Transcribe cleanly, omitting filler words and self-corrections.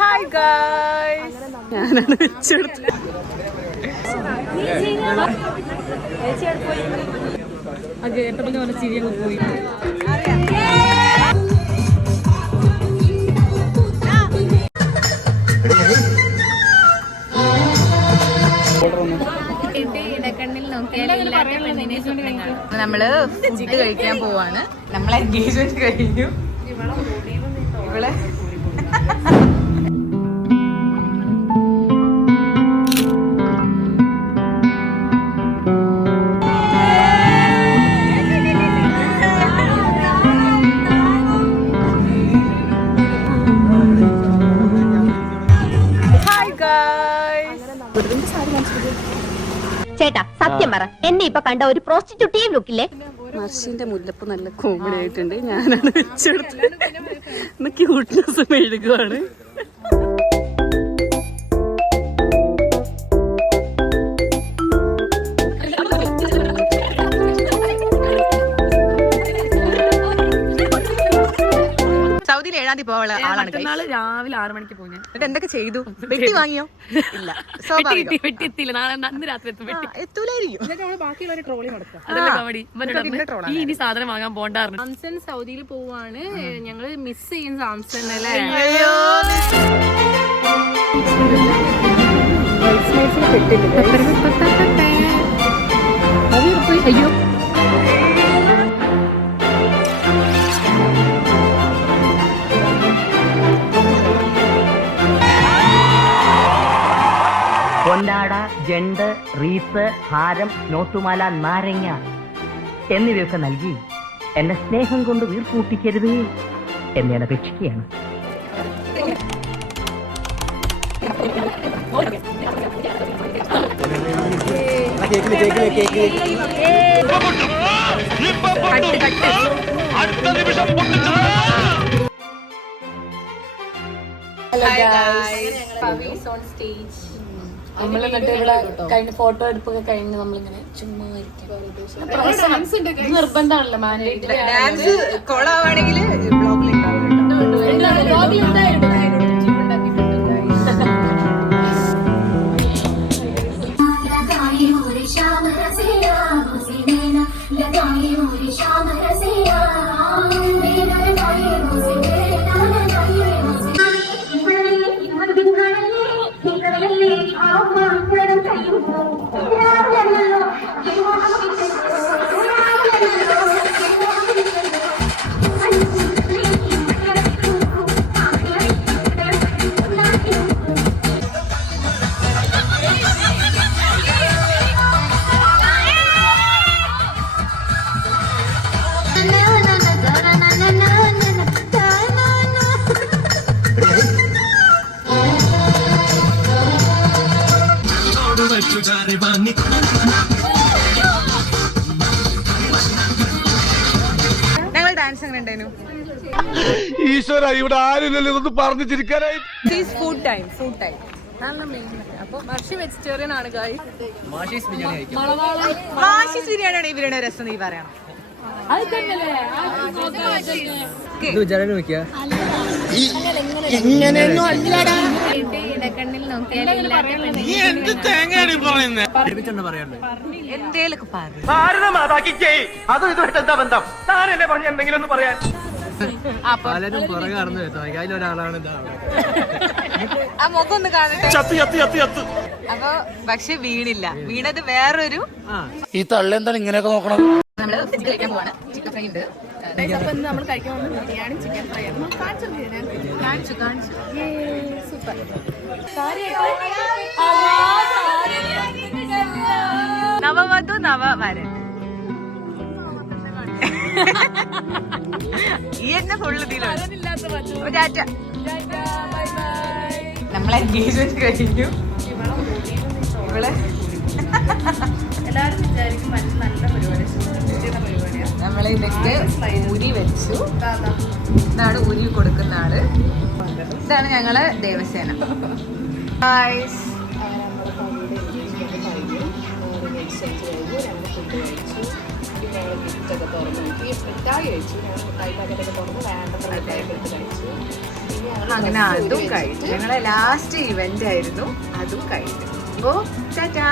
Hi guys, ഞാനാണ് വെച്ചെടുത്തത്. കേട്ടപ്പോൾ ഞാൻ ചിരിയൊക്കെ പോയി. നമ്മള് ഫുഡ് കഴിക്കാൻ പോവാണ്. നമ്മളെ എൻഗേജ്മെന്റ് കഴിഞ്ഞു. ഇവളെ ചേട്ടാ സത്യം പറ, എന്നെ ഇപ്പൊ കണ്ട ഒരു പ്രോസ്റ്റിറ്റ്യൂട്ടീവ് ലുക്കില്ലേ? മർഷിന്റെ മുല്ലപ്പ് നല്ല കോമഡി ആയിട്ടുണ്ട്. ഞാനാണ് വെച്ചെടുത്തത്. ഇന്ന് ക്യൂട്ട്നെസ് മെഴുകുവാണ്. സൗദിയിൽ 7-ാം തീയതി പോകാനുള്ള ആളാണ്. രാവിലെ 6 മണിക്ക് പോയി. എന്നിട്ട് എന്തൊക്കെ ചെയ്തു? വെട്ടി വാങ്ങിയോ? ഇല്ല, വെട്ടിയെത്തിയില്ല. നാളെ അന്ന് രാത്രി എത്തൂലായിരിക്കും. ഇനി സാധനം വാങ്ങാൻ പോണ്ടായിരുന്നു. സാംസൺ സൗദിയിൽ പോവാണ്. ഞങ്ങള് മിസ് ചെയ്യും സാംസൺ അല്ലേ. അയ്യോ, പൊന്നാട, ജണ്ട്, റീസ്, ഹാരം, നോട്ടുമാല, നാരങ്ങ എന്നിവയൊക്കെ നൽകി എന്നെ സ്നേഹം കൊണ്ട് വീർപ്പൂട്ടിക്കരുത് എന്ന് ഞാൻ അപേക്ഷിക്കുകയാണ്. നമ്മൾ എന്നിട്ട് ഇവിടെ കഴിഞ്ഞ ഫോട്ടോ എടുപ്പൊക്കെ കഴിഞ്ഞ് നമ്മളിങ്ങനെ ചുമ്മാ നിർബന്ധമാണല്ലോ. മാൻഡേറ്ററി ഡാൻസ് കൊളാവാണെങ്കിൽ ഞങ്ങൾ ഡാൻസ് എങ്ങനെ ഉണ്ടായിരുന്നു? ഈശ്വര, ഇവിടെ ആരില്ലല്ലോ ഇതൊന്ന് പറഞ്ഞു ചിരിക്കാനായി. ഫുഡ് ടൈം നല്ല മെയിൻ. അപ്പൊ മർഷി വെജിറ്റേറിയൻ ആണ്. മാഷീസ് ബിരിയാണിയാണ് ഇവരുടെ രസം. നീ പറയണം. പലരും പുറകെ കടന്നു വരുന്നു. അതിലൊരാളാണ് ആ മുഖം ഒന്ന് കാണട്ടെ. അപ്പൊ പക്ഷെ വീണില്ല. വീണത് വേറൊരു. ഈ തള്ള എന്താണ് ഇങ്ങനെയൊക്കെ നോക്കണം? നമ്മള് ഫുഡ് കഴിക്കാൻ പോവാണ്. ചിക്കൻ ഫ്രൈ ഉണ്ട്. നമ്മൾ കഴിക്കാൻ പോകുന്നത് ബിരിയാണി ചിക്കൻ ഫ്രൈ ആണ്. കാണിച്ചു സൂപ്പർ. നവവധു നവവരൻ ഈ എന്നെ ഫുള്ള് നമ്മളെ എൻഗേജ്മെന്റ് കഴിഞ്ഞു. ഇവളെ എല്ലാവരും വിചാരിക്കും നല്ല പരിപാടി. നമ്മളെ ഇതൊക്കെ ഊരി വെച്ചു. ഇതാണ് ഊരി കൊടുക്കുന്ന ആള്. ഇതാണ് ഞങ്ങളെ ദേവസേന. ഞങ്ങൾ ഗിഫ്റ്റ് ഒക്കെ തുറന്നു നോക്കി, മിഠായി കഴിച്ചു. ഞങ്ങൾ മിഠായി പാക്കറ്റൊക്കെ തുറന്ന് വേണ്ടത്ര മിഠായി എടുത്ത് കഴിച്ചു. അങ്ങനെ അതും കഴിഞ്ഞു. ഞങ്ങളെ ലാസ്റ്റ് ഇവന്റ് ആയിരുന്നു, അതും കഴിഞ്ഞു. ഓ ടാറ്റാ.